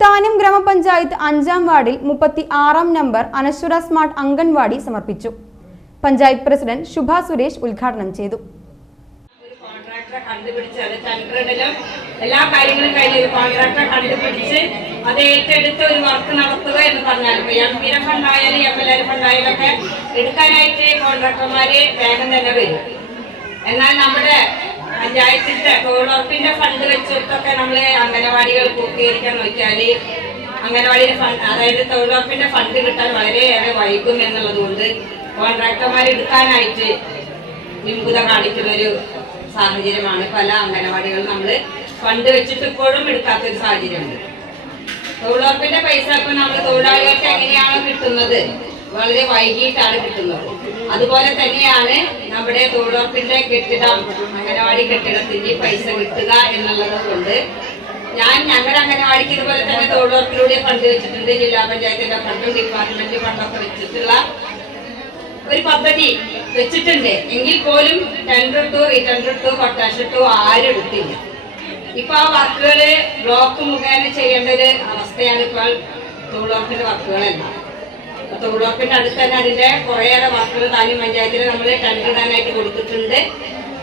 താനം ഗ്രാമപഞ്ചായത്ത് അഞ്ചാം വാർഡിൽ മുപ്പത്തി ആറാം നമ്പർ അനശ്വര സ്മാർട്ട് അംഗൻവാടി സമർപ്പിച്ചു. പഞ്ചായത്ത് പ്രസിഡന്റ് ശുഭ സുരേഷ് ഉദ്ഘാടനം ചെയ്തു. എല്ലാ കാര്യങ്ങളും കഴിഞ്ഞ ഒരു കോൺട്രാക്ടറെ കണ്ടുപിടിച്ച് അത് ഏറ്റെടുത്ത് ഒരു വർക്ക് നടത്തുക എന്ന് പറഞ്ഞാൽ ഇപ്പൊ എം പി എഫ് ഫണ്ടായാലും എം എൽ എ ഫണ്ടായാലും ഒക്കെ എടുക്കാനായിട്ട് കോൺട്രാക്ടർമാര് വേഗം തന്നെ വരും. എന്നാൽ നമ്മുടെ പഞ്ചായത്തിന്റെ തൊഴിലുറപ്പിന്റെ ഫണ്ട് വെച്ചിട്ടൊക്കെ നമ്മൾ അംഗനവാടികൾ പൂർത്തീകരിക്കാൻ നോക്കിയാൽ അംഗനവാടിയുടെ ഫണ്ട് അതായത് തൊഴിലുറപ്പിന്റെ ഫണ്ട് കിട്ടാൻ വളരെയേറെ വൈകും എന്നുള്ളത് കൊണ്ട് കോൺട്രാക്ടർമാർ എടുക്കാനായിട്ട് വിമുഖത കാണിക്കുന്ന ഒരു സാഹചര്യമാണ്. പല അംഗനവാടികളും നമ്മൾ ഫണ്ട് വെച്ചിട്ട് ഇപ്പോഴും എടുക്കാത്തൊരു സാഹചര്യമുണ്ട്. തൊഴിലുറപ്പിന്റെ പൈസ ഇപ്പൊ നമ്മൾ തൊഴിലാളികൾക്ക് എങ്ങനെയാണോ കിട്ടുന്നത്? വളരെ വൈകിട്ടാണ് കിട്ടുന്നത്. അതുപോലെ തന്നെയാണ് നമ്മുടെ തൊഴിലുറപ്പിന്റെ കെട്ടിടം അംഗനവാടി കെട്ടിടത്തിന്റെ പൈസ കിട്ടുക എന്നുള്ളത് കൊണ്ട് ഞാൻ ഞങ്ങളുടെ അംഗനവാടിക്ക് ഇതുപോലെ തന്നെ തൊഴിലുറപ്പിലൂടെ ഫണ്ട് വെച്ചിട്ടുണ്ട്. ജില്ലാ പഞ്ചായത്തിന്റെ ഫണ്ടും ഡിപ്പാർട്ട്മെന്റ് ഫണ്ടൊക്കെ വെച്ചിട്ടുള്ള ഒരു പദ്ധതി വെച്ചിട്ടുണ്ട്. എങ്കിൽ പോലും ടെൻഡർ ടു റിട്ടൻഡർ ടു കൊട്ടാഷ ടു ആരും എടുത്തില്ല. ഇപ്പൊ ആ വർക്കുകൾ ബ്ലോക്ക് മുഖേന ചെയ്യേണ്ട ഒരു അവസ്ഥയാണ് ഇപ്പോൾ തൊഴിലുറപ്പിന്റെ വർക്കുകളെല്ലാം തൊഴിലുറപ്പിന്റെ അടുത്ത് തന്നെ അതിന്റെ കുറേയേറെ വർക്കുകൾ താനി പഞ്ചായത്തിൽ നമ്മൾ ടെൻഡർ കൊടുത്തിട്ടുണ്ട്.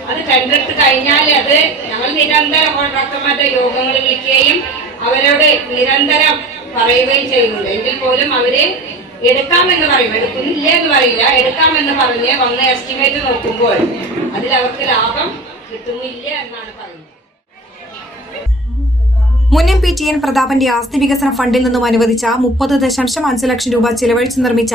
അത് ടെൻഡർ കഴിഞ്ഞാൽ അത് ഞങ്ങൾ നിരന്തരം കോൺട്രാക്ടർമാരുടെ യോഗങ്ങൾ വിളിക്കുകയും അവരോട് നിരന്തരം പറയുകയും ചെയ്യുന്നുണ്ട്. എങ്കിൽ പോലും അവർ എടുക്കാമെന്ന് പറയും. എടുക്കുന്നില്ല എന്ന് പറയില്ല. എടുക്കാമെന്ന് പറഞ്ഞ് വന്ന് എസ്റ്റിമേറ്റ് നോക്കുമ്പോൾ അതിൽ അവർക്ക് ലാഭം കിട്ടുന്നില്ല എന്നാണ് പറയുന്നത്. മുൻ എം പി ടി എൻ പ്രതാപന്റെ ആസ്തി വികസന ഫണ്ടിൽ നിന്നും അനുവദിച്ച മുപ്പത് ദശാംശം അഞ്ച് ലക്ഷം രൂപ ചിലവഴിച്ച് നിർമ്മിച്ച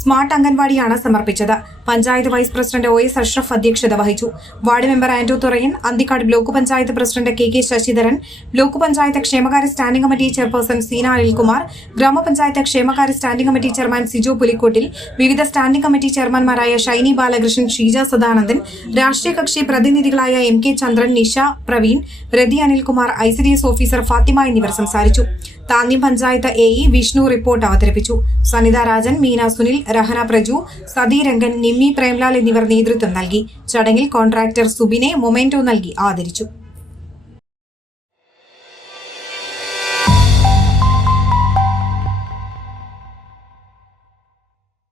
സ്മാർട്ട് അംഗൻവാടിയാണ് സമർപ്പിച്ചത്. Panchayat vice president O S Ashraf അധ്യക്ഷത വഹിച്ചു. Ward member Anto Thurayan Anthikad block panchayat president K K Sasidharan block panchayat ക്ഷേമകാര്യ standing committee chairperson Seena Anilkumar ഗ്രാമപഞ്ചായത്ത് ക്ഷേമകാര്യ standing committee chairman Siju Pulikkottil വിവിധ സ്റ്റാൻഡിംഗ് കമ്മിറ്റി ചെയർമാൻമാരായ ഷൈനി ബാലകൃഷ്ണൻ ഷീജ സദാനന്ദൻ രാഷ്ട്രീയ കക്ഷി പ്രതിനിധികളായ M K Chandran Nisha Praveen Rathi Anilkumar I C D S officer Fathima എന്നിവർ സംസാരിച്ചു. Thanyam panchayat A E Vishnu report അവതരിപ്പിച്ചു. സനിത രാജൻ മീന സുനിൽ രഹന പ്രജു സതീരംഗൻ നിമ്മി പ്രേംലാൽ എന്നിവർ നേതൃത്വം നൽകി. ചടങ്ങിൽ കോൺട്രാക്ടർ സുബിനെ മൊമെന്റോ നൽകി ആദരിച്ചു.